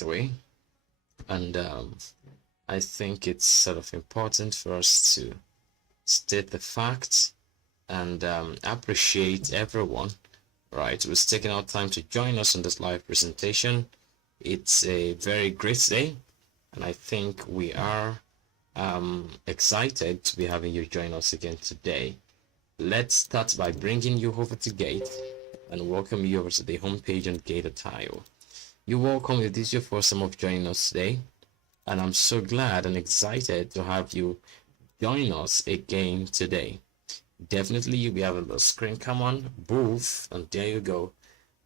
away. And I think it's sort of important for us to state the facts and appreciate everyone, right, who's taking our time to join us on this live presentation. It's a very great day, and I think we are excited to be having you join us again today. Let's start by bringing you over to Gate and welcome you over to the homepage on Gate.io. You're welcome if this is your first time of joining us today, and I'm so glad and excited to have you join us again today. Definitely you'll be having the screen come on, booth, and there you go.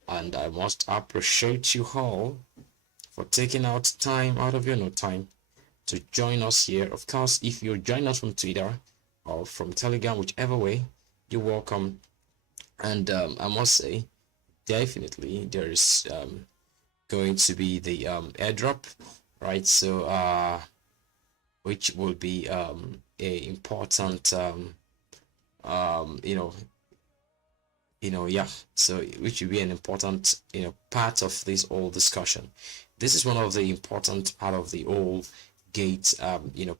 And I must appreciate you all for taking out time out of your no time to join us here. Of course, if you join us from Twitter or from Telegram, whichever way, you're welcome. And I must say, definitely there is going to be the airdrop, right? So which will be a important yeah, so which will be an important part of this whole discussion. This is one of the important part of the whole Gate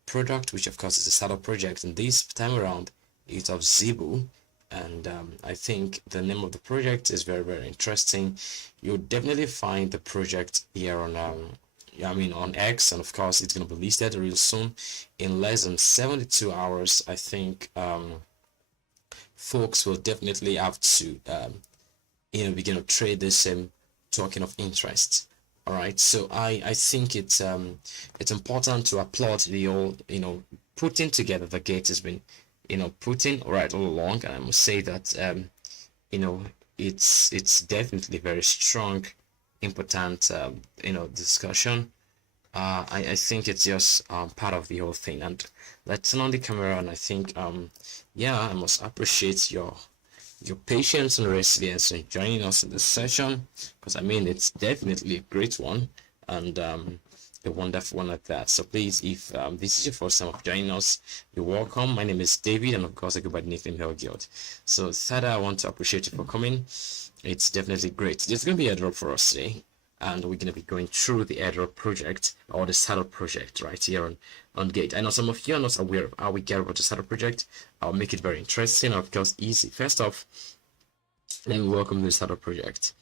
product, which of course is a startup project, and this time around it's of ZEEBU. And I think the name of the project is very, very interesting. You'll definitely find the project here on on X, and of course it's going to be listed real soon. In less than 72 hours, I think folks will definitely have to begin to trade this token of interest. All right, so I think it's important to applaud the whole putting together the Gate has been putting right all along, and I must say that it's definitely very strong, important discussion. I think it's just part of the whole thing. And let's turn on the camera, and I think yeah, I must appreciate your patience and resilience in joining us in this session, because I mean it's definitely a great one and a wonderful one at that. So please, if this is your first time of joining us, you're welcome. My name is David, and of course I go by the nickname Hellguild. So Sada, I want to appreciate you for coming. It's definitely great. There's going to be a drop for us today, and we're going to be going through the Airdrop project, or the startup project, right here on Gate. I know some of you are not aware of how we get about the startup project. I'll make it very interesting, of course easy. First off, let me welcome to the startup project.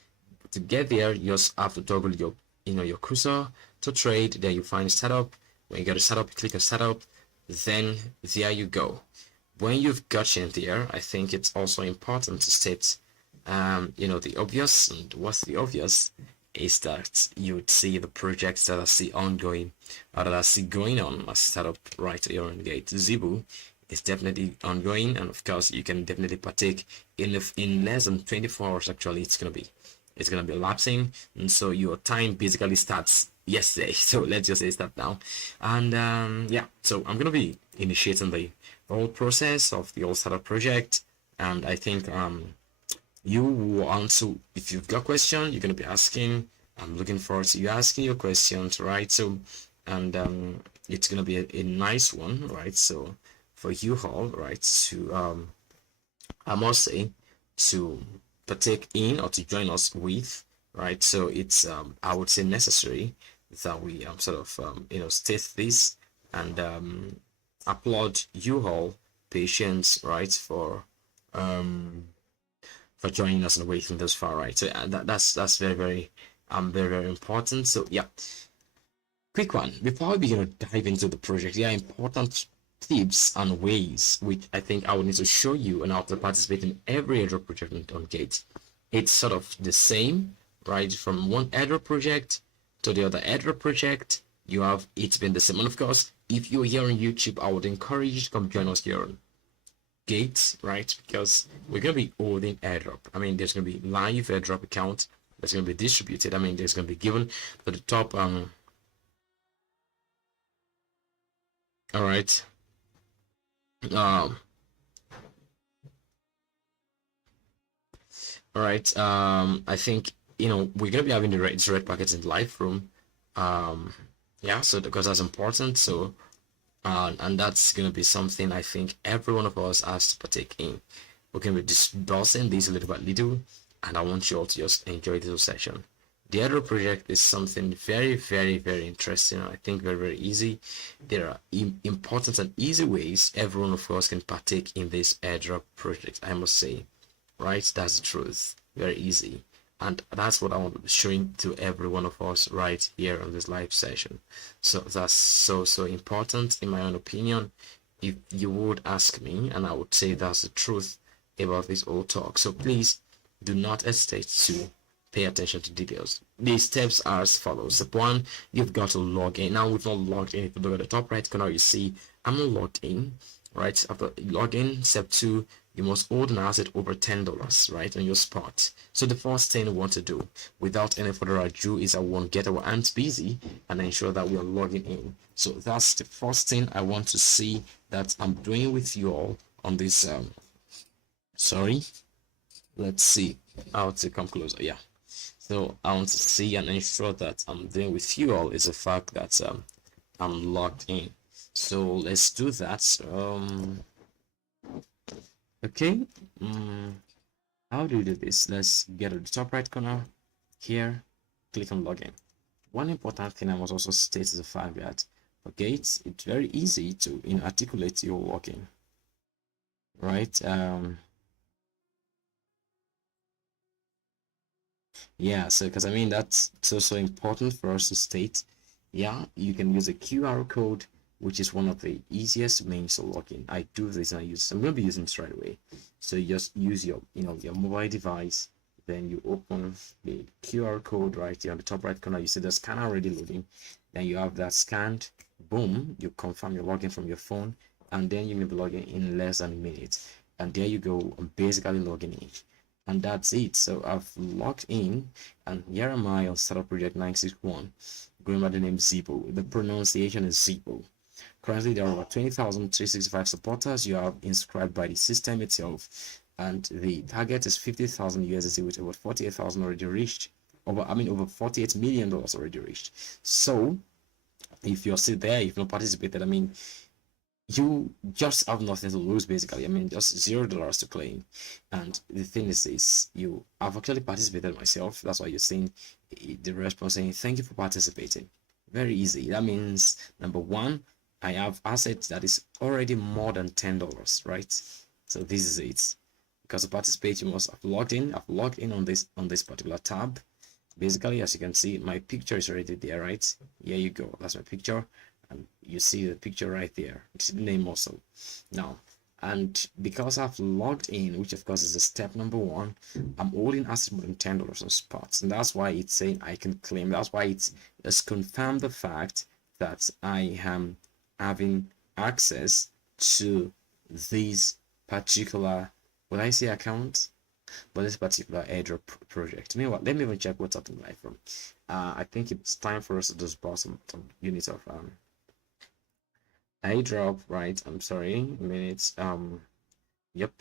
To get there, you just have to toggle your your cursor to trade. Then you find startup. When you get a startup, you click on startup. Then there you go. When you've got in there, I think it's also important to state the obvious. And what's the obvious is that you would see the projects that are still ongoing or that are still going on as startup right here on Gate. ZEEBU is definitely ongoing, and of course you can definitely partake in less than 24 hours. Actually, it's gonna be lapsing, and so your time basically starts yesterday. So let's just say start now. And yeah, so I'm gonna be initiating the whole process of the whole startup project, and I think you want to, if you've got questions, you're going to be asking. I'm looking forward to you asking your questions, right? So, and it's going to be a nice one, right? So for you all, right, to I must say, to partake in or to join us with, right? So it's I would say necessary that we sort of state this and applaud you all patience, right, for joining us and waiting this far, right? So that's very, very very important. So yeah, quick one before we begin to dive into the project. Yeah, important tips and ways which I think I would need to show you and how to participate in every airdrop project on Gate. It's sort of the same, right? From one airdrop project to the other airdrop project, you have it's been the same. And of course, if you're here on YouTube, I would encourage you to come join us here on Gates, right? Because we're gonna be holding airdrop. I mean, there's gonna be live airdrop account that's gonna be distributed. I mean, there's gonna be given to the top all right. All right. I think we're gonna be having the red packets in live room. Yeah, so because that's important. So and that's gonna be something I think every one of us has to partake in. We're gonna be discussing this little by little, and I want you all to just enjoy this session. The Airdrop project is something very, very, very interesting, and I think very, very easy. There are important and easy ways every one of us can partake in this Airdrop project, I must say. Right? That's the truth. Very easy. And that's what I want to be showing to every one of us right here on this live session. So that's so important in my own opinion. If you would ask me, and I would say that's the truth about this whole talk. So please do not hesitate to pay attention to details. The steps are as follows. Step one, you've got to log in. Now we've not logged in. If you look at the top right corner, you see I'm not logged in. Right, after login, step two, you must hold an asset over $10, right, on your spot. So the first thing we want to do, without any further ado, is I want to get our hands busy and ensure that we are logging in. So that's the first thing I want to see that I'm doing with you all on this. Sorry, let's see how to come closer. Yeah. So I want to see and ensure that I'm doing with you all is the fact that I'm logged in. So let's do that. Okay. How do you do this? Let's get to the top right corner here, click on login. One important thing I must also state is the fact that for Gates, it's very easy to articulate your login, right? Yeah, so because I mean that's so important for us to state. Yeah, you can use a QR code, which is one of the easiest means to log in. I do this and I'm going to be using this right away. So you just use your your mobile device, then you open the QR code right here on the top right corner. You see the scanner already loading. Then you have that scanned. Boom, you confirm your login from your phone, and then you may be logging in less than a minute. And there you go, I'm basically logging in. And that's it. So I've logged in, and here am I on startup project 961, going by the name ZEEBU. The pronunciation is ZEEBU. Currently there are over 20,365 supporters you have inscribed by the system itself, and the target is 50,000 USDT with over 48,000 already reached. Over $48 million already reached. So if you're still there, if you've not participated, I mean, you just have nothing to lose basically. I mean, just $0 to claim. And the thing is this, you have actually participated myself. That's why you're seeing the response saying thank you for participating. Very easy. That means number one, I have assets that is already more than $10, right? So this is it. Because to participate, you must have logged in. I've logged in on this particular tab. Basically, as you can see, my picture is already there, right? Here you go. That's my picture. And you see the picture right there. It's the name also. Now, and because I've logged in, which of course is the step number one, I'm holding assets more than $10 on spots, and that's why it's saying I can claim. That's why it's confirmed the fact that I am having access to these particular, what I say account, but this particular airdrop project. Meanwhile, let me even check what's happening live from. I think it's time for us to just buy some units of Airdrop, right? I'm sorry, a minute. Yep.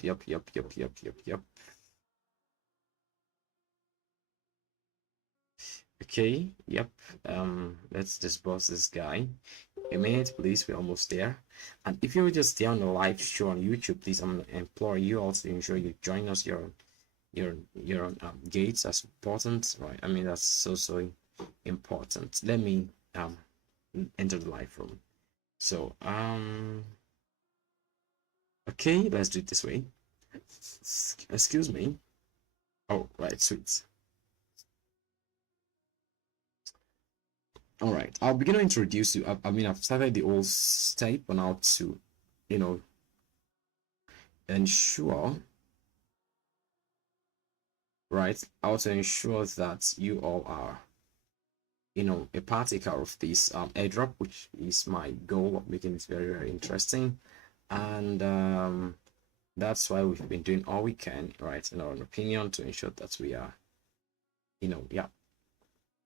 Okay, yep. Let's disperse this guy. A minute, please. We're almost there. And if you're just there on the live show on YouTube, please, I'm gonna implore you also to ensure you join us. Your Gates. That's important, right? I mean, that's so important. Let me enter the live room. So okay, let's do it this way. Excuse me. Oh, right, sweet. All right, I'll begin to introduce you. I mean, I've started the whole step on how to, ensure, right, how to ensure that you all are, a partaker of this airdrop, which is my goal of making it very, very interesting. And that's why we've been doing all we can, right, in our opinion, to ensure that we are,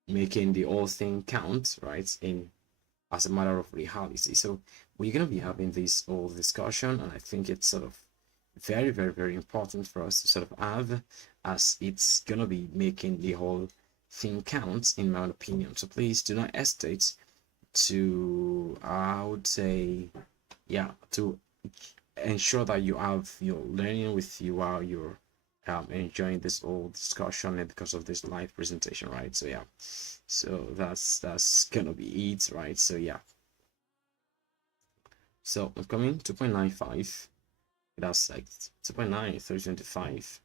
making the whole thing count, right, in as a matter of reality. So we're going to be having this whole discussion, and I think it's sort of very, very, very important for us to sort of have, as it's going to be making the whole thing count, in my opinion. So please do not hesitate to, I would say, to ensure that you have your learning with you while you're enjoying this whole discussion and because of this live presentation, right? So yeah, so that's gonna be it, right? So yeah, so I'm coming 2.95. That's like 2.9 325.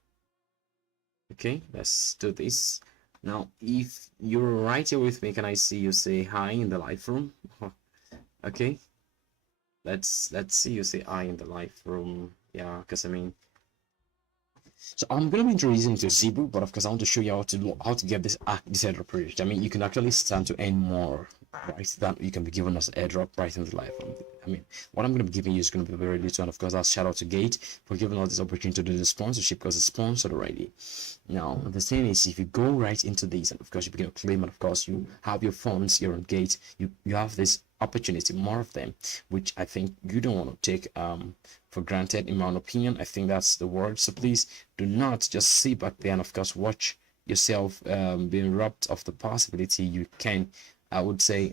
Okay, let's do this now. If you're right here with me, can I see you say hi in the live room? Okay, let's see you say hi in the live room. Yeah, because I mean, so I'm gonna be introducing to ZEEBU, but of course I want to show you how to get this airdrop project. I mean, you can actually stand to earn more, right? That you can be given as airdrop right in the live. I mean, what I'm gonna be giving you is gonna be very little, and of course, that's shout out to Gate for giving us this opportunity to do the sponsorship because it's sponsored already. Now, the thing is, if you go right into this, and of course you begin to claim, and of course you have your funds here on Gate, you have this opportunity, more of them, which I think you don't want to take for granted. In my own opinion, I think that's the word. So please do not just sit back there and of course watch yourself being robbed of the possibility you can, I would say,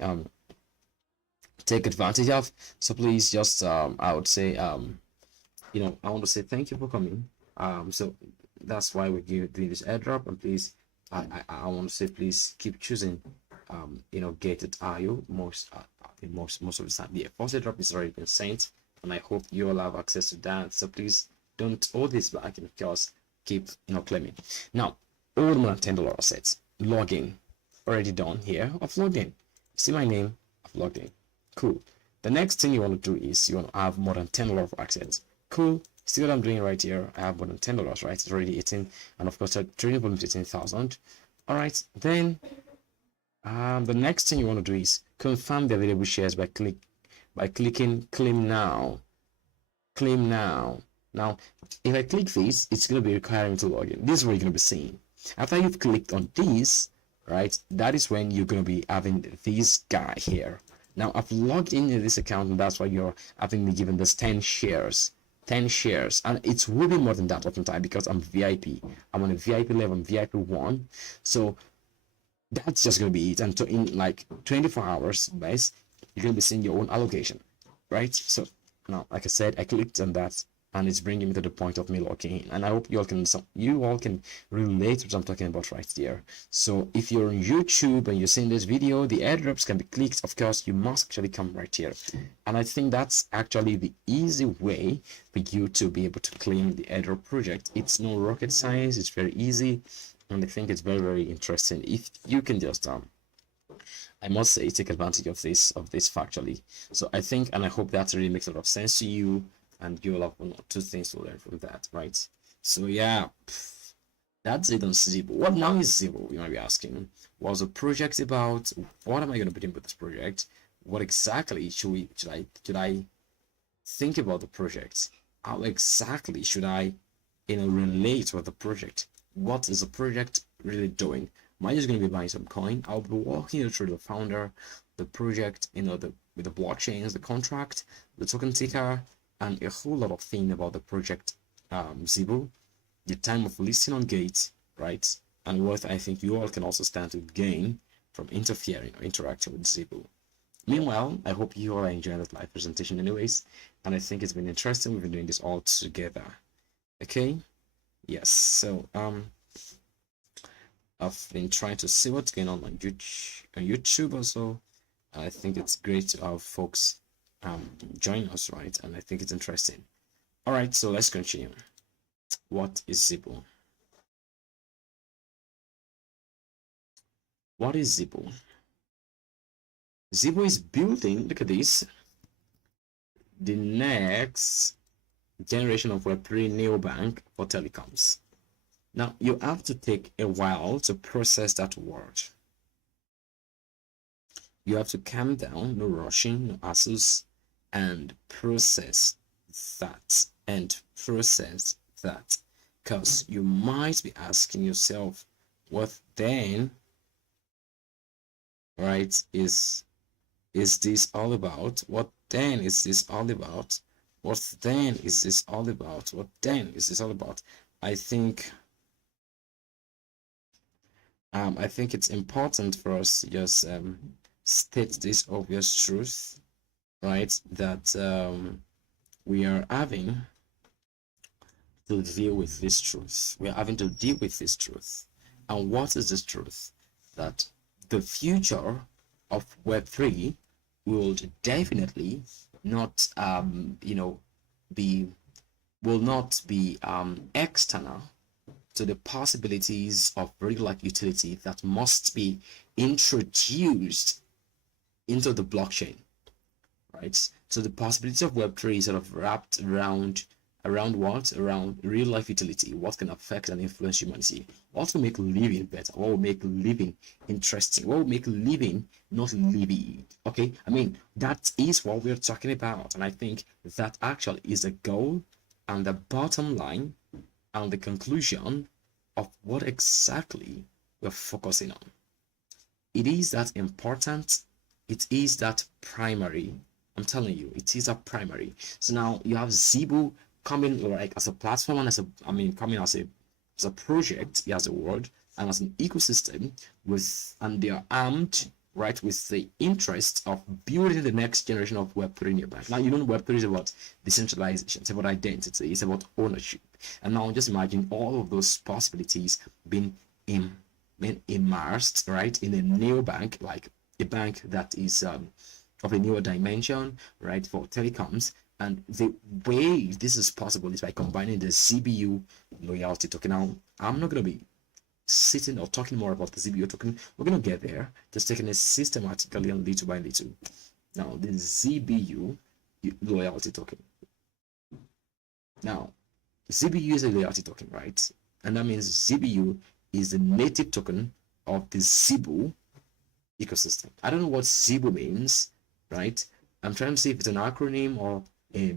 take advantage of. So please just I would say you know, I want to say thank you for coming. So that's why we're doing this airdrop, and please I want to say please keep choosing you know, Gate.io. Most of the time the first airdrop is already been sent, and I hope you all have access to that. So please don't hold this back, and of course keep, you know, claiming. Now, all more than $10 assets, login already done here. I've logged in. See my name, I've logged in. Cool. The next thing you want to do is you want to have more than $10 of assets. Cool. See what I'm doing right here? I have more than $10, right? It's already 18, and of course the trading volume is 18,000. All right, then the next thing you want to do is confirm the available shares by clicking claim now. Claim now. Now, if I click this, it's going to be requiring to log in. This is what you're going to be seeing. After you've clicked on this, right, that is when you're going to be having this guy here. Now, I've logged into this account, and that's why you're having me given this 10 shares. 10 shares, and it will be more than that oftentimes because I'm VIP. I'm on a VIP level, I'm VIP 1. So that's just going to be it. And in like 24 hours, guys, you're going to be seeing your own allocation, right? So now, like I said, I clicked on that, and it's bringing me to the point of me logging in. And I hope you all can relate to what I'm talking about right there. So if you're on YouTube and you're seeing this video, the airdrops can be clicked. Of course, you must actually come right here. And I think that's actually the easy way for you to be able to claim the airdrop project. It's no rocket science. It's very easy, and I think it's very, very interesting. If you can just I must say, take advantage of this factually. So I think, and I hope that really makes a lot of sense to you, and you'll have one or two things to learn from that, right? So yeah, that's it on ZEEBU. What now is ZEEBU? You might be asking. What's the project about? What am I going to be doing with this project? What exactly should I think about the project? How exactly should I, you know, relate with the project? What is the project really doing? Am I just going to be buying some coin? I'll be walking you through the founder, the project, you know, with the blockchains, the contract, the token ticker, and a whole lot of things about the project ZEEBU, the time of listing on Gate, right? And what I think you all can also stand to gain from interfering or interacting with ZEEBU. Meanwhile, I hope you all are enjoying that live presentation anyways, and I think it's been interesting. We've been doing this all together. Okay? Yes. So I've been trying to see what's going on YouTube also. I think it's great to have folks join us, right? And I think it's interesting. All right, so let's continue. What is ZEEBU? What is ZEEBU? ZEEBU is building, look at this, the next generation of Web3 neobank for telecoms. Now, you have to take a while to process that word. You have to calm down, no rushing, no hassles, and process that. Because you might be asking yourself, what then, right, is this all about? What then is this all about? What then is this all about? What then is this all about? I think it's important for us to just state this obvious truth, right? That we are having to deal with this truth. We are having to deal with this truth. And what is this truth? That the future of Web3 will definitely not, be will not be external to the possibilities of real life utility that must be introduced into the blockchain, right? So the possibility of Web3 is sort of wrapped around what? Around real life utility, what can affect and influence humanity, what will make living better, what will make living interesting, what will make living not living. Okay, I mean, that is what we're talking about, and I think that actually is the goal and the bottom line and the conclusion of what exactly we're focusing on. It is that important, it is that primary. I'm telling you, it is a primary. So now you have ZEEBU coming like as a platform and coming as a project, as a word, and as an ecosystem and they are armed, right, with the interest of building the next generation of Web3 nearby. Now, Web3 is about decentralization, it's about identity, it's about ownership. And now just imagine all of those possibilities being immersed, right, in a neobank, like a bank that is of a newer dimension, right, for telecoms. And the way this is possible is by combining the ZBU loyalty token. Now, I'm not going to be sitting or talking more about the ZBU token. We're going to get there, just taking it systematically and little by little. Now, the ZBU loyalty token. Now, ZBU is a loyalty token, right? And that means ZBU is the native token of the ZEEBU ecosystem. I don't know what ZEEBU means, right? I'm trying to see if it's an acronym or a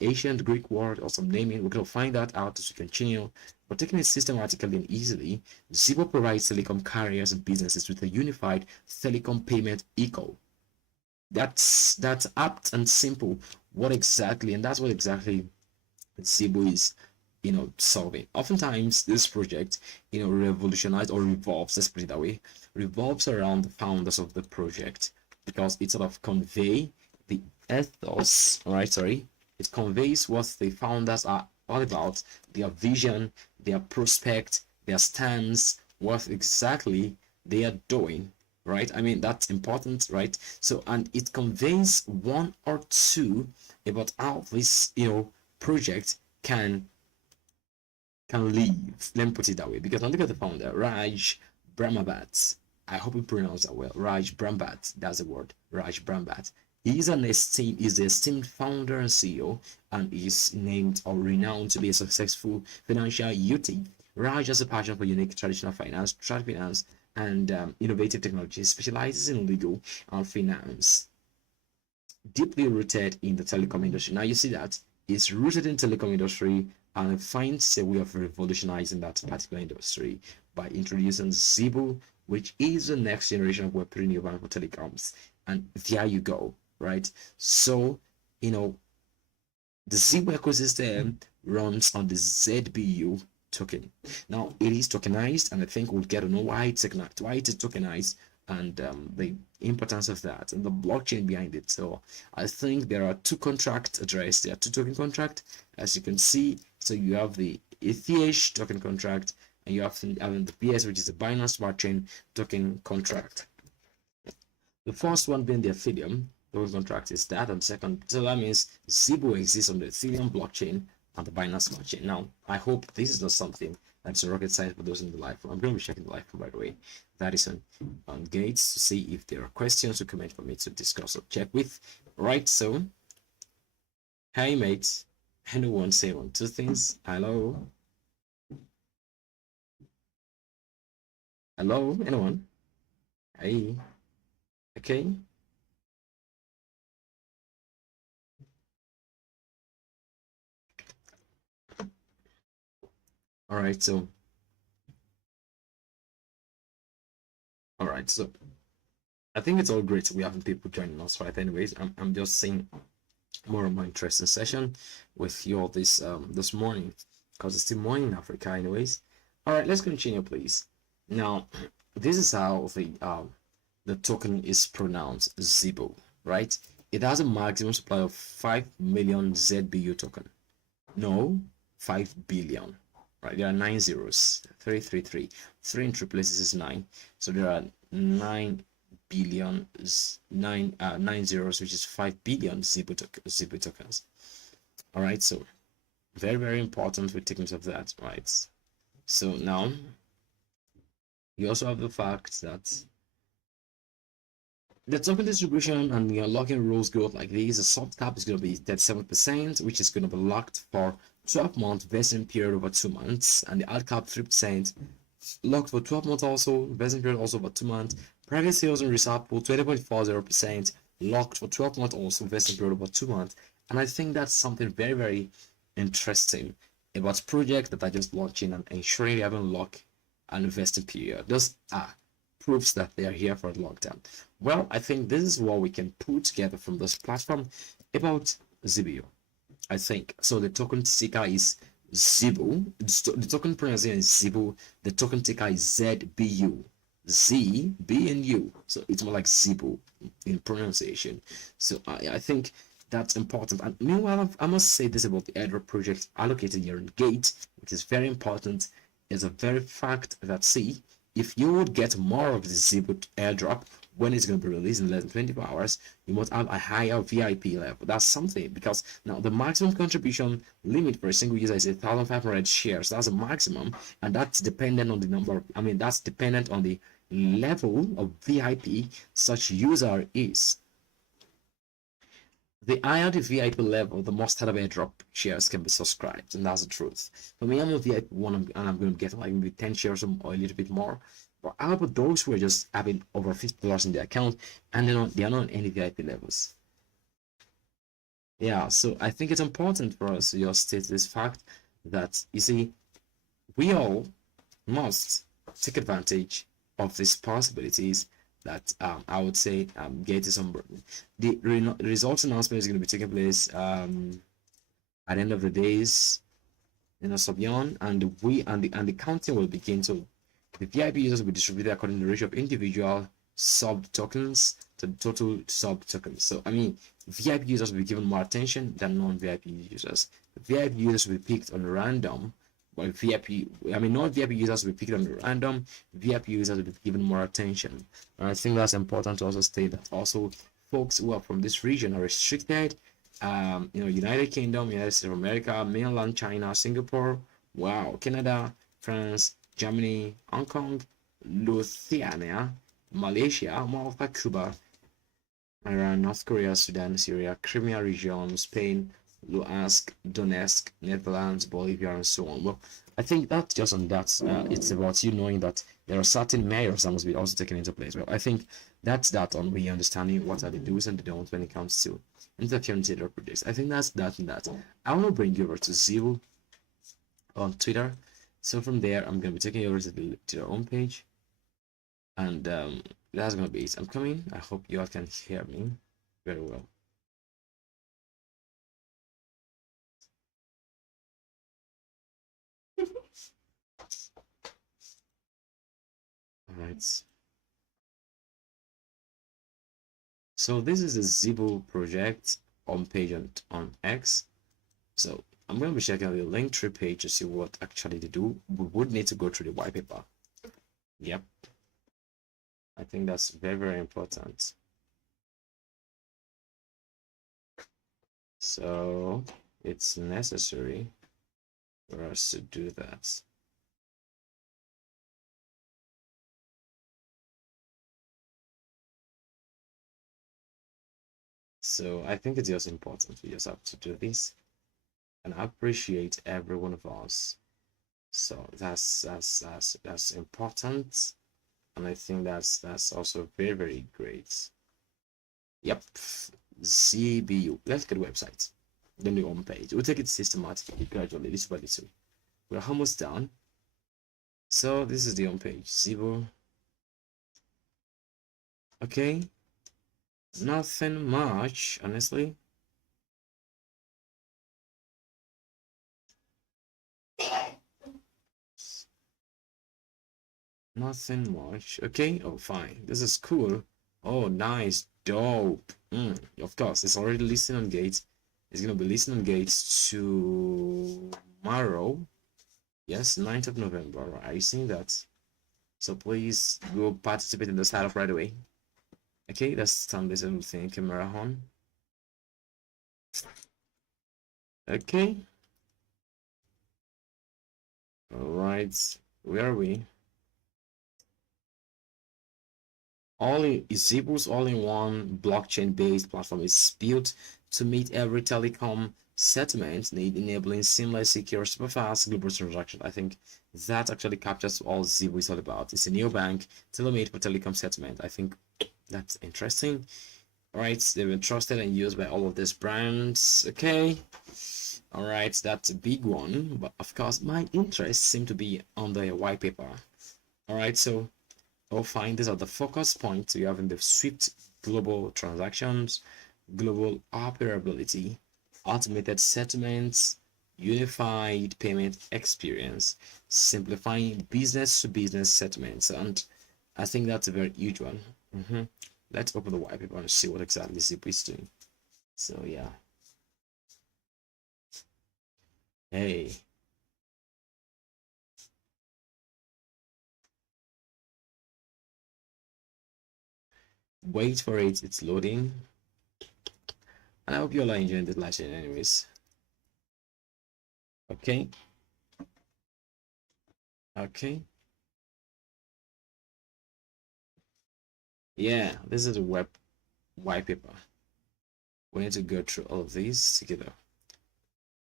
ancient Greek word or some naming. We're going to find that out as we continue. But taking it systematically and easily, ZEEBU provides telecom carriers and businesses with a unified telecom payment eco. That's apt and simple. That's what exactly ZEEBU is, solving. Oftentimes, this project, revolutionized or revolves, let's put it that way, revolves around the founders of the project, because it sort of convey the ethos, it conveys what the founders are all about, their vision, their prospect, their stance, what exactly they are doing, right? I mean, that's important, right? So, and it conveys one or two about how this, project can live. Let me put it that way, because now look at the founder, Raj Brahmabat. I hope you pronounce that well. Raj Brahmabat, that's the word. Raj Brahmabat. He is the esteemed founder and CEO, and is named or renowned to be a successful financial utility. Raj has a passion for unique traditional finance, trade finance, and innovative technology. He specializes in legal and finance, deeply rooted in the telecom industry. Now you see that it's rooted in telecom industry, and finds a way of revolutionizing that particular industry by introducing ZEEBU, which is the next generation of Web3 new bank for telecoms. And there you go, right? So, the ZEEBU ecosystem runs on the ZBU token. Now, it is tokenized, and I think we'll get to know why it's tokenized, and the importance of that and the blockchain behind it. So I think there are two contracts addressed. There are two token contracts, as you can see. So you have the ETH token contract, and you have the PS, which is the Binance Smart Chain token contract. The first one being the Ethereum token contract is that, and second, so that means ZEEBU exists on the Ethereum blockchain and the Binance Smart Chain. Now, I hope this is not something that's a rocket science for those in the live. I'm going to be checking the live, by the way. That is on Gates, to see if there are questions or comments for me to discuss or check with. Right, so, hey mates, anyone say one, two things? Hello? Hello, anyone? Hey, okay. All right, so I think it's all great. We have people joining us, right? Anyways, I'm just seeing more of my interesting session with you all this morning, because it's still morning in Africa, anyways. All right, let's continue, please. Now, this is how the token is pronounced, ZEEBU, right? It has a maximum supply of 5 million ZBU token. No, 5 billion, right? There are 9 zeros, 333. 3 in three places is 9, so there are 9 billion, 9 zeros, which is 5 billion ZEEBU tokens. All right, so very, very important with taking of that, right? So now you also have the fact that the token distribution and the unlocking rules go like this. The soft cap is going to be 37%, which is going to be locked for 12-month vesting period over 2 months, and the hard cap 3% locked for 12 months also, vesting period also for 2 months. Private sales and resale pool 20.40% locked for 12 months also, vesting period over 2 months. And I think that's something very, very interesting about projects that are just launching and ensuring they haven't locked an investing period. Those are proofs that they are here for a long time. Well, I think this is what we can put together from this platform about ZBU. I think so. The token ticker is ZEEBU. The token pronunciation is ZEEBU. The token ticker is ZBU. Z, B, and U. So it's more like ZEEBU in pronunciation. So I think that's important. And meanwhile, I must say this about the Airdrop project allocated here in Gate, which is very important. Is a very fact that, see, if you would get more of the ZEEBU airdrop when it's going to be released in less than 24 hours, you must have a higher VIP level. That's something, because now the maximum contribution limit for a single user is 1,500 shares. That's a maximum, and that's dependent on the number of, that's dependent on the level of VIP such user is. The higher the VIP level, the more startup airdrop shares can be subscribed, and that's the truth. For me, I'm a VIP one, and I'm going to get like maybe 10 shares or a little bit more. But how about those who are just having over $50 in their account and they are not on any VIP levels? Yeah, so I think it's important for us to just state this fact that, you see, we all must take advantage of these possibilities that I would say Gate is on. The results announcement is going to be taking place at the end of the days in a Sobyon, and the counting will begin. So the VIP users will be distributed according to the ratio of individual sub tokens to the total sub tokens. So VIP users will be given more attention than non-VIP users. VIP users will be picked on random. Well, non-VIP users will be picked on random. VIP users will be given more attention. And I think that's important to also state that also folks who are from this region are restricted. United Kingdom, United States of America, mainland China, Singapore, wow, Canada, France, Germany, Hong Kong, Lithuania, Malaysia, Malta, Cuba, Iran, North Korea, Sudan, Syria, Crimea region, Spain, Luhansk, Donetsk, Netherlands, Bolivia, and so on. Well, I think that's just on that. It's about you knowing that there are certain measures that must be also taken into place. Well, I think that's that on we understanding what are the do's and the don'ts when it comes to interference in projects. I think that's that and that. I want to bring you over to ZEEBU on Twitter. So from there, I'm going to be taking you over to their homepage. And that's going to be it. I'm coming. I hope you all can hear me very well. Alright. So this is the ZEEBU project on page on X. So I'm going to be checking the Linktree page to see what actually they do. We would need to go through the white paper. Yep. I think that's very, very important. So it's necessary for us to do that. So I think it's just important. We just have to do this, and I appreciate every one of us. So that's important, and I think that's also very, very great. Yep, ZBU. Let's get the website. Then the home page. We'll take it systematically, gradually, little by little. We're almost done. So this is the home page. ZEEBU. Okay. Nothing much, honestly. Nothing much. Okay. Oh, fine. This is cool. Oh, nice. Dope. Of course, it's already listed on Gate. It's gonna be listed on Gate tomorrow. tomorrow. Yes, 9th of November. Are you seeing that? So please go participate in the startup right away. Okay, let's turn this everything camera on. Okay. All right. Where are we? ZEEBU's all-in-one blockchain-based platform is built to meet every telecom settlement need, enabling seamless, secure, super-fast global transactions. I think that actually captures all ZEEBU is all about. It's a neobank tailor-made for telecom settlement. I think that's interesting. All right, they've been trusted and used by all of these brands. Okay. All right, that's a big one. But of course, my interests seem to be on the white paper. All right, so fine. These are the focus points you have in the Swift global transactions, global operability, automated settlements, unified payment experience, simplifying business to business settlements. And I think that's a very huge one. Let's open the white paper and see what exactly ZEEBU is doing. So, yeah. Hey. Wait for it, it's loading. And I hope you all are enjoying this lesson anyways. Okay. Okay. Yeah, this is a web white paper. We need to go through all of these together.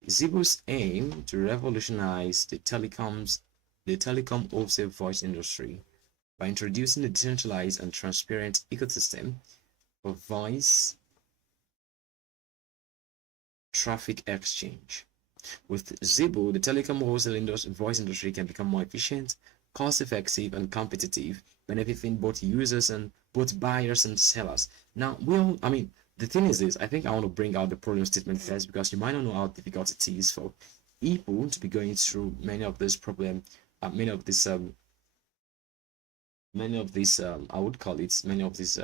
ZEEBU's aim to revolutionize the telecom wholesale voice industry by introducing a decentralized and transparent ecosystem for voice traffic exchange. With ZEEBU, the telecom wholesale voice industry can become more efficient, cost-effective, and competitive, benefiting both users and both buyers and sellers. Now, the thing is this, I think I want to bring out the problem statement first because you might not know how difficult it is for people to be going through many of these problems, many of these I would call it many of these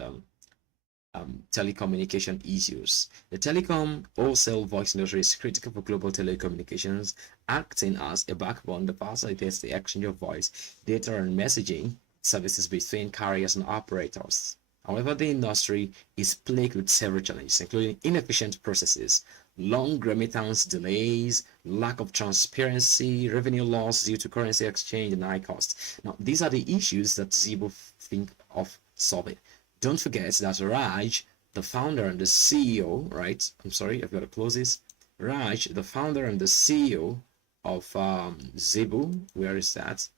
telecommunication issues. The telecom wholesale voice industry is critical for global telecommunications, acting as a backbone that facilitates the exchange of voice, data, and messaging services between carriers and operators. However, the industry is plagued with several challenges, including inefficient processes, long remittance delays, lack of transparency, revenue loss due to currency exchange, and high costs. Now, these are the issues that ZEEBU think of solving. Don't forget that Raj, the founder and the CEO, right? I'm sorry, I've got to close this. Raj, the founder and the CEO of ZEEBU, where is that?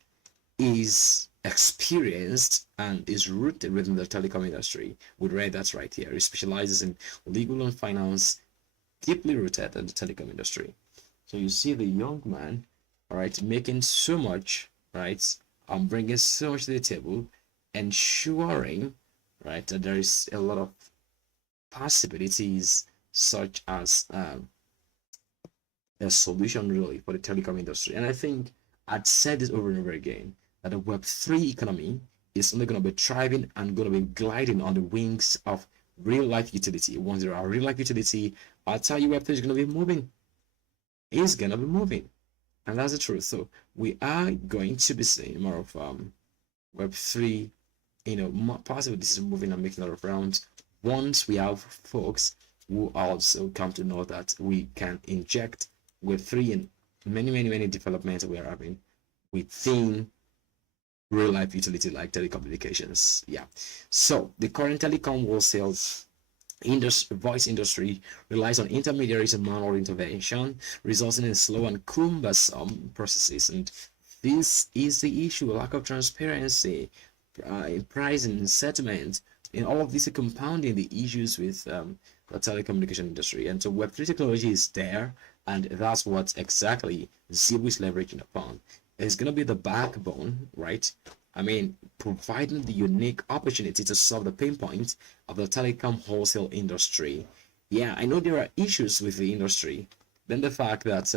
Is experienced and is rooted within the telecom industry. We read that's right here. He specializes in legal and finance, deeply rooted in the telecom industry. So you see the young man, all right, making so much, right? Bringing so much to the table, ensuring, right, that there is a lot of possibilities such as a solution really for the telecom industry. And I think I'd said this over and over again that the Web3 economy is only going to be thriving and going to be gliding on the wings of real life utility. Once there are real life utility, I'll tell you Web3 is going to be moving. It's going to be moving. And that's the truth. So we are going to be seeing more of Web3, possibly this is moving and making a lot of rounds. Once we have folks who also come to know that we can inject Web3 in many developments we are having within real life utility like telecommunications. Yeah. So the current telecom wholesale voice industry relies on intermediaries and manual intervention, resulting in slow and cumbersome processes. And this is the issue: lack of transparency in pricing and settlement. And all of these are compounding the issues with the telecommunication industry. And so Web3 technology is there, and that's what exactly ZEEBU is leveraging upon. It's going to be the backbone, right? Providing the unique opportunity to solve the pain points of the telecom wholesale industry. Yeah, I know there are issues with the industry. Then the fact that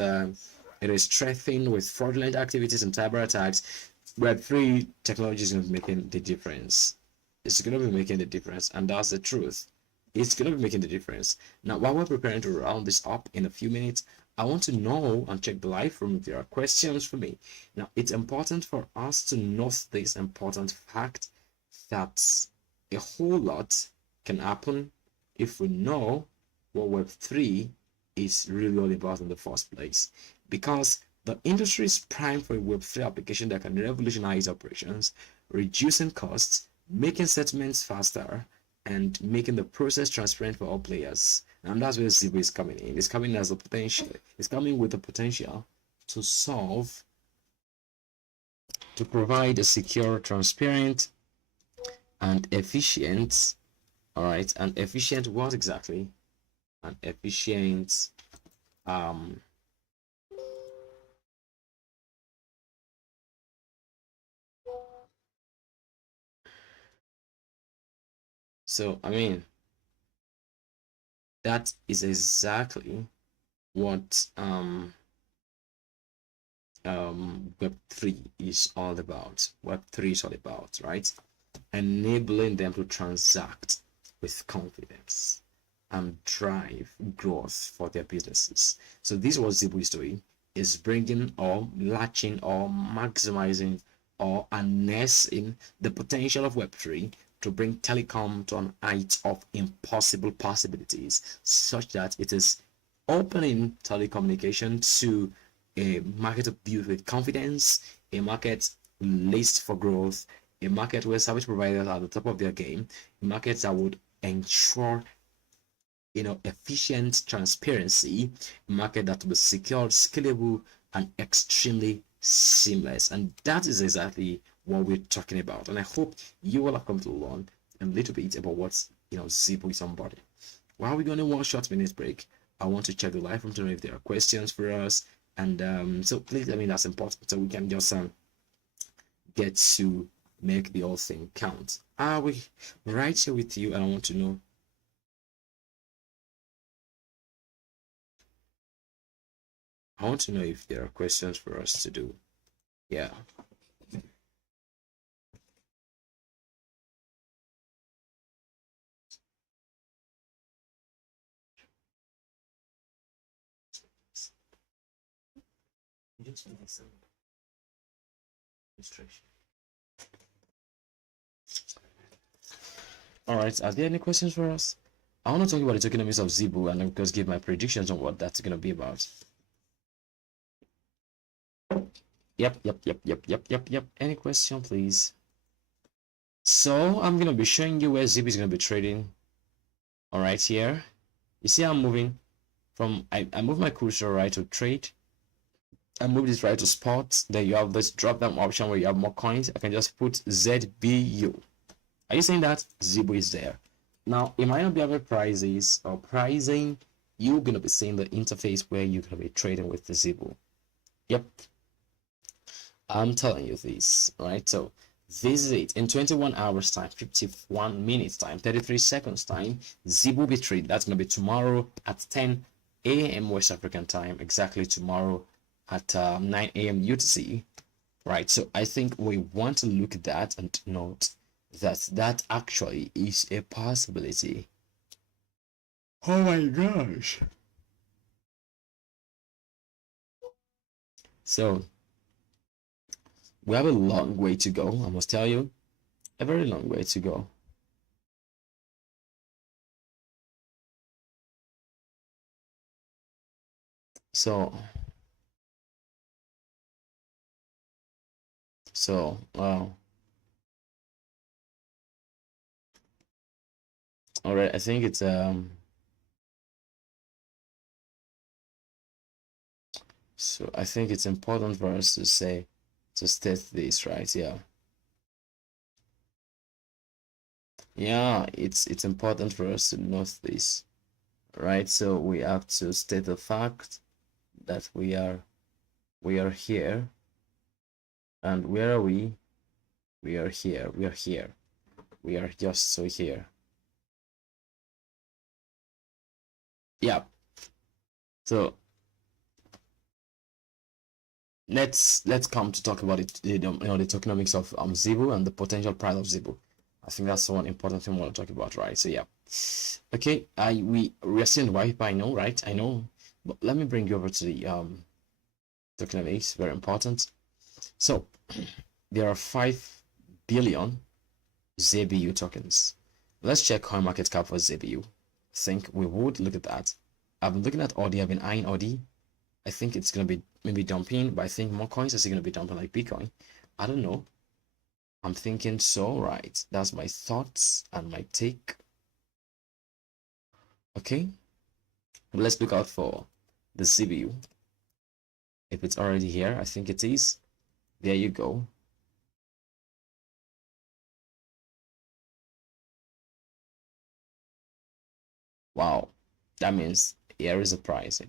it is threatened with fraudulent activities and cyber attacks. Web3 technology is going to be making the difference. It's going to be making the difference, and that's the truth. It's going to be making the difference. Now, while we're preparing to round this up in a few minutes, I want to know and check the live room if there are questions for me. Now, it's important for us to note this important fact that a whole lot can happen if we know what Web3 is really all about in the first place. Because the industry is primed for a Web3 application that can revolutionize operations, reducing costs, making settlements faster, and making the process transparent for all players. And that's where ZEEBU is coming in. It's coming as a potential. It's coming with the potential to solve, to provide a secure, transparent, and efficient. All right, and efficient what exactly? An efficient so I mean that is exactly what Web3 is all about. Web3 is all about, right? Enabling them to transact with confidence and drive growth for their businesses. So this is what ZEEBU is doing, is bringing or latching or maximizing or harnessing the potential of Web3 to bring telecom to an height of impossible possibilities, such that it is opening telecommunication to a market built with confidence, a market laced for growth, a market where service providers are at the top of their game, a market that would ensure efficient transparency, a market that will be secure, scalable, and extremely seamless. And that is exactly what we're talking about. And I hope you will have come to learn a little bit about what ZEEBU is on board. While we're going to 1 short minute break, I want to check the live room to know if there are questions for us. And so please, that's important, so we can just get to make the whole thing count. Are we right here with you? And I want to know, if there are questions for us to do. Yeah. All right, are there any questions for us? I want to talk about the tokenomics of ZEEBU and just give my predictions on what that's going to be about. Yep. Any question, please? So I'm going to be showing you where ZEEBU is going to be trading. All right, here. You see I'm moving from, I move my cursor right to trade. I move this right to spot. Then you have this drop down option where you have more coins. I can just put ZBU. Are you saying that? ZEEBU is there. Now, it might not be having prices or pricing. You're going to be seeing the interface where you're going to be trading with the ZEEBU. Yep. I'm telling you this, right? So this is it. In 21 hours time, 51 minutes time, 33 seconds time, ZEEBU will be traded. That's going to be tomorrow at 10 a.m. West African time, exactly tomorrow at 9 a.m. UTC, right? So I think we want to look at that and note that actually is a possibility. Oh my gosh. So we have a long way to go, I must tell you, a very long way to go. So wow. All right, I think it's so I think it's important for us to state this, right? Yeah, it's important for us to note this, right? So we have to state the fact that we are here. And where are we? We are here. We are just so here. Yeah. So let's come to talk about it. The tokenomics of ZEEBU and the potential price of ZEEBU. I think that's one important thing we want to talk about, right? So yeah. Okay, we are seeing Wi-Fi. I know, right? I know But let me bring you over to the token of X, very important. So there are 5 billion ZBU tokens. Let's check coin market cap for ZBU. I think we would look at that. I've been looking at Audi, I've been eyeing Audi. I think it's gonna be maybe dumping, but I think more coins are gonna be dumping like Bitcoin. I don't know. I'm thinking so, right? That's my thoughts and my take. Okay, let's look out for the ZBU. If it's already here, I think it is. There you go. Wow, that means here is the pricing.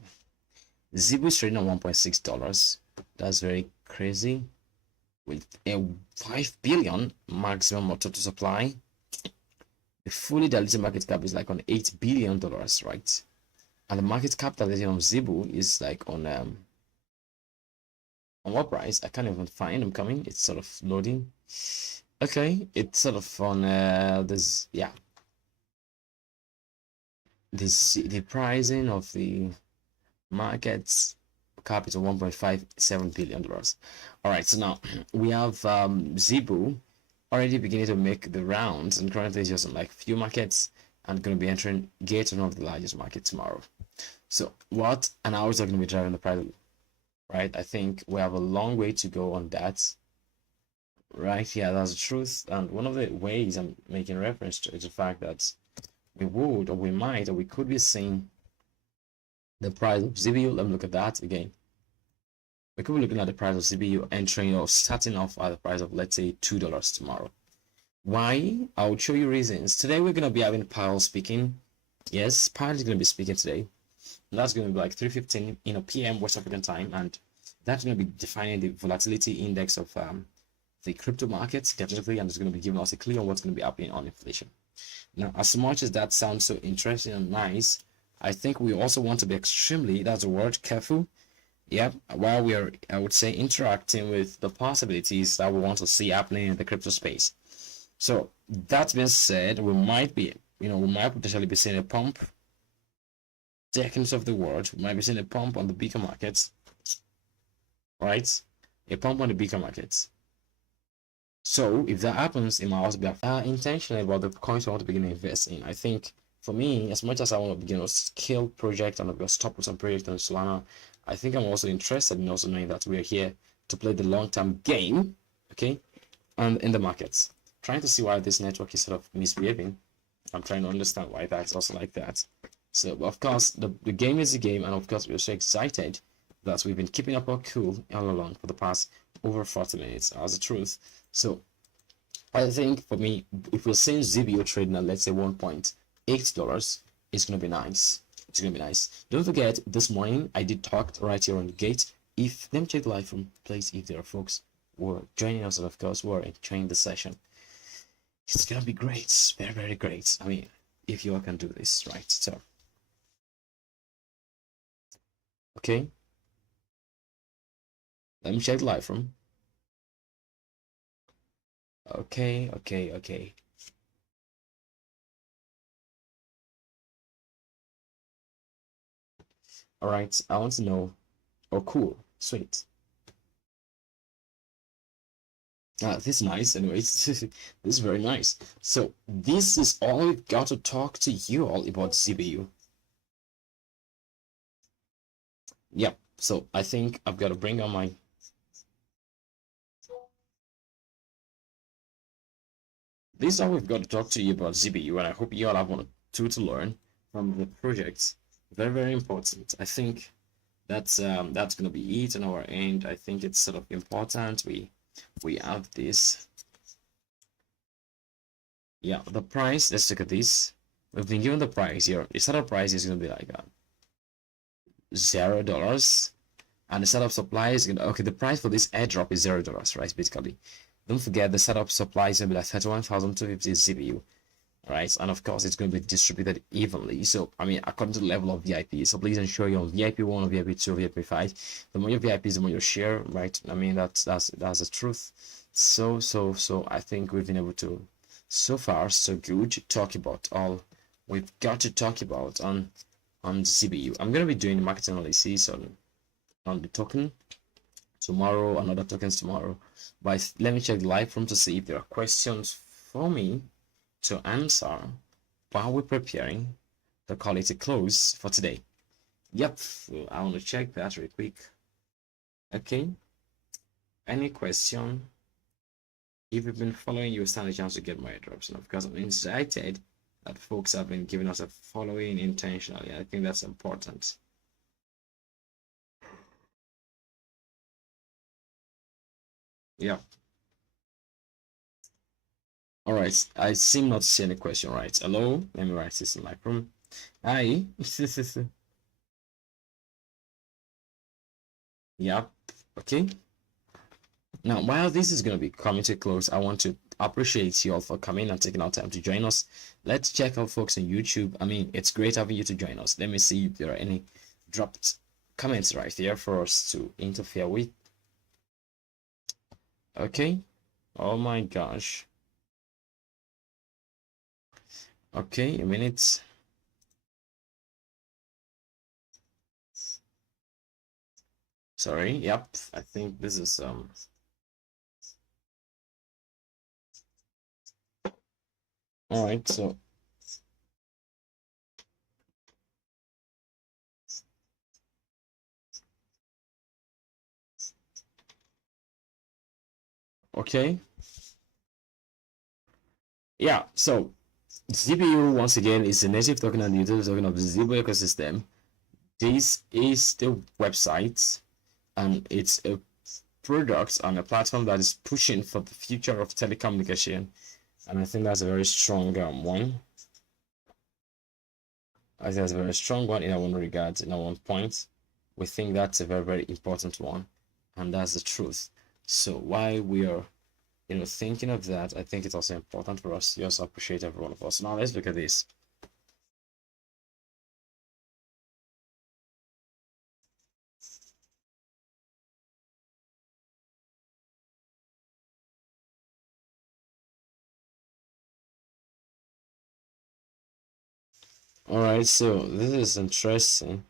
ZEEBU is trading at $1.6. That's very crazy. With a 5 billion maximum of total supply, the fully diluted market cap is like on $8 billion, right? And the market capitalization of ZEEBU is like on what price? I can't even find. I'm coming. It's sort of loading. Okay, it's sort of on this, yeah. The pricing of the markets cap is $1.57 billion. All right, so now we have ZEEBU already beginning to make the rounds, and currently it's just on like few markets, and going to be entering Gate, one of the largest markets tomorrow. So what and how is that going to be driving the price, right? I think we have a long way to go on that, right? Yeah, that's the truth. And one of the ways I'm making reference to is the fact that we would, or we might, or we could be seeing the price of ZBU. Let me look at that again. We could be looking at the price of ZBU entering or starting off at the price of, let's say, $2 tomorrow. Why? I'll show you reasons. Today we're going to be having Powell speaking. Yes, Powell is going to be speaking today. And that's going to be like 3:15 p.m. West African time, and that's going to be defining the volatility index of the crypto markets definitely, and it's going to be giving us a clue on what's going to be happening on inflation. Now, as much as that sounds so interesting and nice, I think we also want to be extremely, that's a word, careful. Yep, while we are, I would say, interacting with the possibilities that we want to see happening in the crypto space. So that being said, we might be, we might potentially be seeing a pump. Seconds of the world, we might be seeing a pump on the beacon markets, right? A pump on the beacon markets. So if that happens, it might also be intentionally about the coins I want to begin to invest in. I think for me, as much as I want to begin a scale project and a stop with some project on Solana, I think I'm also interested in also knowing that we are here to play the long-term game, okay, and in the markets. Trying to see why this network is sort of misbehaving. I'm trying to understand why that's also like that. So of course the game is the game, and of course we're so excited that we've been keeping up our cool all along for the past over 40 minutes. That's the truth. So I think for me, if we're seeing ZBU trading at, let's say, $1.8, it's gonna be nice. It's gonna be nice. Don't forget, this morning I did talk right here on the Gate. If let me check the live from place if there are folks who are joining us, and of course who are enjoying the session. It's gonna be great, very, very great. I mean, if you all can do this, right? So okay, let me check the live from. Okay. All right, I want to know. Oh, cool, sweet. This is nice. Anyways, this is very nice. So this is all we've got to talk to you all about ZBU. Yep. So I think I've got to bring on my. This is all we've got to talk to you about ZBU, and I hope you all have one or two to learn from the projects. Very, very important. I think that's gonna be it on our end. I think it's sort of important. We have this. Yeah, the price. Let's look at this. We've been given the price here. The startup price is gonna be like $0, and the setup supply is gonna. Okay, the price for this airdrop is $0, right? Basically. Don't forget the setup supply is gonna be like 31,250 ZBU, right? And of course it's going to be distributed evenly. So I mean, according to the level of VIP. So please ensure you're on VIP 1 or VIP 2 or VIP 5. The more your VIPs, the more your share, right? I mean, that's the truth. So I think we've been able to, so far so good, talk about all we've got to talk about on on ZBU. I'm going to be doing market analysis on the token tomorrow, and other tokens tomorrow. But let me check the live room to see if there are questions for me to answer while we're preparing to call it a close for today. Yep, I want to check that real quick. Okay, any question? If you've been following, you stand a chance to get my airdrops. Now, because I'm excited that folks have been giving us a following intentionally. I think that's important. Yeah. All right. I seem not to see any question, right? Hello. Let me write this in my room. Hi. Yep. Okay. Now, while this is going to be coming to a close, I want to appreciate you all for coming and taking our time to join us. Let's check out folks on YouTube. I mean, it's great having you to join us. Let me see if there are any dropped comments right there for us to interfere with. Okay. Oh my gosh. Okay, a minute. Sorry. Yep. I think this is all right. So okay. Yeah. So ZBU once again is a native token and the utility token of the ZEEBU ecosystem. This is the website, and it's a product on a platform that is pushing for the future of telecommunication, and I think that's a very strong one. I think that's a very strong one in our own regards, in our own point. We think that's a very, very important one, and that's the truth. So while we are thinking of that, I think it's also important for us to also appreciate every one of us. Now let's look at this. All right, so this is interesting.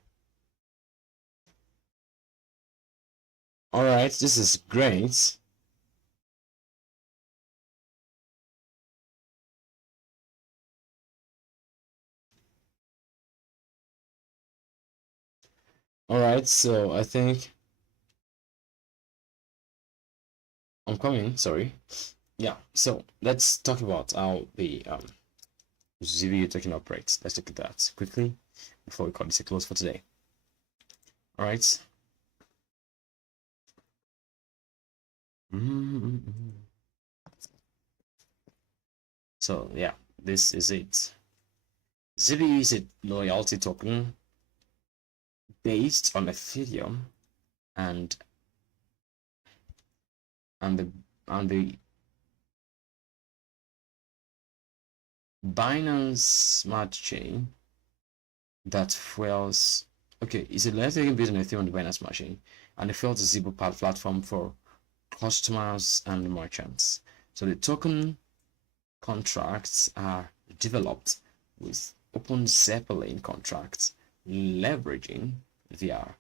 All right, this is great. All right, so I think I'm coming. Sorry. Yeah. So let's talk about how the ZBU token operates. Let's look at that quickly before we call this a close for today. All right. So yeah, this is it. ZBU is a loyalty token based on Ethereum and the Binance Smart Chain that fuels. Okay, it's a loyalty token based on Ethereum on the Binance Smart Chain, and it fuels the ZEEBU platform for customers and merchants. So the token contracts are developed with Open Zeppelin contracts, leveraging their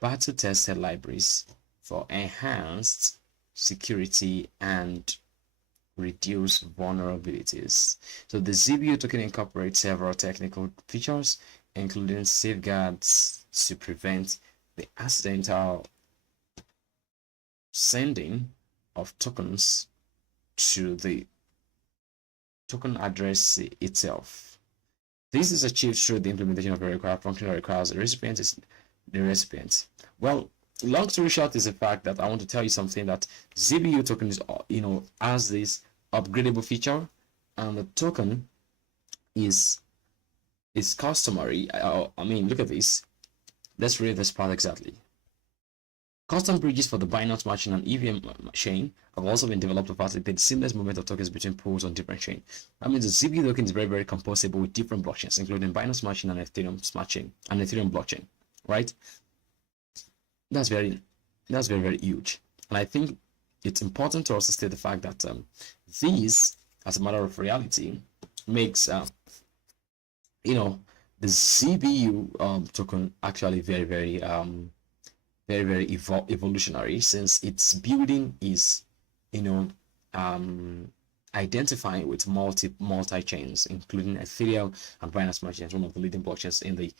battle tested libraries for enhanced security and reduced vulnerabilities. So the ZBU token incorporates several technical features, including safeguards to prevent the accidental sending of tokens to the token address itself. This is achieved through the implementation of a required function that requires the recipient. Well, long story short is the fact that I want to tell you something, that ZBU token is, has this upgradable feature, and the token is customary. I mean, look at this. Let's read this part exactly. Custom bridges for the Binance Smart Chain and EVM chain have also been developed to facilitate seamless movement of tokens between pools on different chains. That means the ZBU token is very, very composable with different blockchains, including Binance Smart Chain and Ethereum Smart Chain and Ethereum blockchain, right? That's very, very huge. And I think it's important to also state the fact that these, as a matter of reality, makes the ZBU token actually very evolutionary, since its building is, you know, identifying with multi chains, including Ethereum and Binance Smart Chain, one of the leading blockchains in the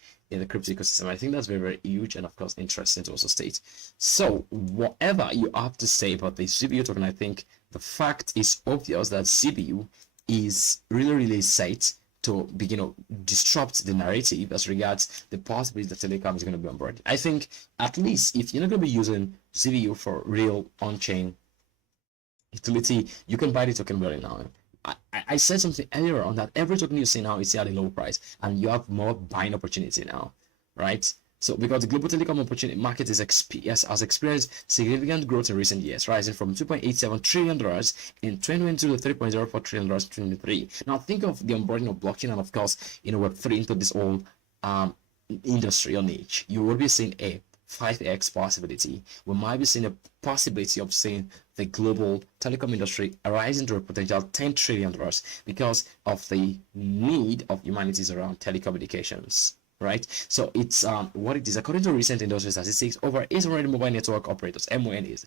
crypto ecosystem. I think that's very huge, and of course interesting to also state. So whatever you have to say about the ZBU token, I think the fact is obvious that ZBU is really set to begin to disrupt the narrative as regards the possibility that Telecom is going to be on board. I think at least if you're not going to be using ZBU for real on-chain utility, you can buy the token right now. I said something earlier on that every token you see now is at a low price, and you have more buying opportunity now, right? So because the global telecom opportunity market has experienced significant growth in recent years, rising from $2.87 trillion in 2022 to $3.04 trillion in 2023. Now think of the onboarding of blockchain and of course, Web3 into this whole industry or niche. You will be seeing a 5x possibility. We might be seeing a possibility of seeing the global telecom industry rising to a potential $10 trillion because of the need of humanities around telecommunications. Right, so it's what it is. According to recent industry statistics, over 800 mobile network operators MNOs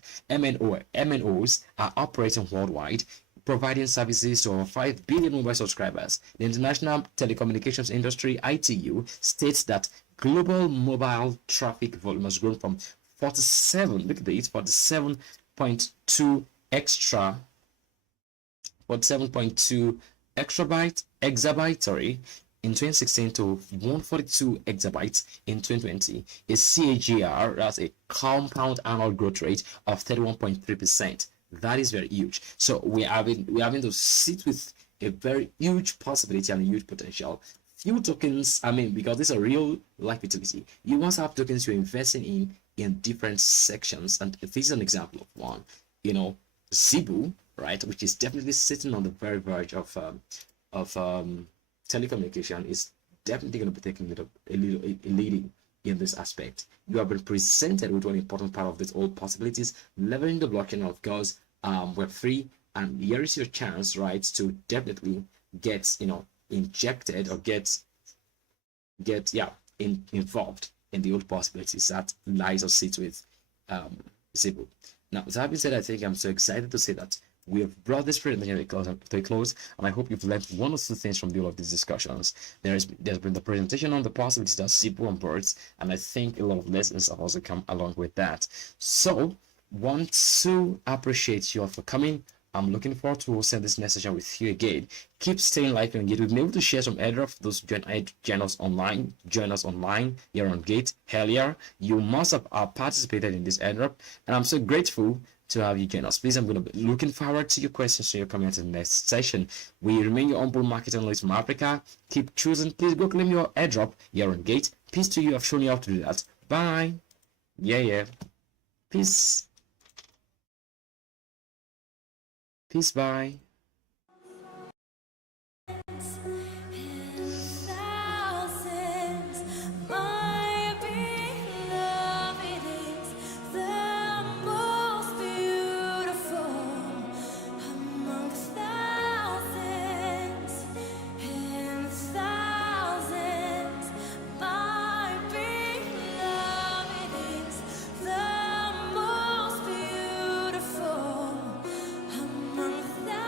are operating worldwide, providing services to over 5 billion mobile subscribers. The International Telecommunications Industry (ITU) states that global mobile traffic volume has grown from 47, look at this, 47.2 exabytes, in 2016 to 142 exabytes in 2020, a CAGR, that's a compound annual growth rate of 31.3%. That is very huge. So we're having to sit with a very huge possibility and a huge potential. Few tokens, because this is a real life utility, you must have tokens you're investing in different sections, and this is an example of one. ZEEBU, right, which is definitely sitting on the very verge of telecommunication, is definitely going to be taking a leading in this aspect. You have been presented with one important part of this all possibilities, leveraging the blockchain, of course, Web3, and here is your chance, right, to definitely get injected or get involved in the old possibilities that lies or sits with ZEEBU. Now, that being said, I think I'm so excited to say that we have brought this presentation to a close, and I hope you've learned one or two things from all of these discussions. There's been the presentation on the possibilities that ZEEBU onboards, and I think a lot of lessons have also come along with that. So, want to appreciate you all for coming. I'm looking forward to send this message out with you again. Keep staying live and engaged. We've been able to share some airdrop. Those join us online here on Gate earlier. You must have participated in this airdrop, and I'm so grateful to have you join us. Please, I'm going to be looking forward to your questions and your comments in the next session. We remain your humble market analyst from Africa. Keep choosing. Please go claim your airdrop here on Gate. Peace to you. I've shown you how to do that. Bye. Yeah. Peace. Peace. Bye.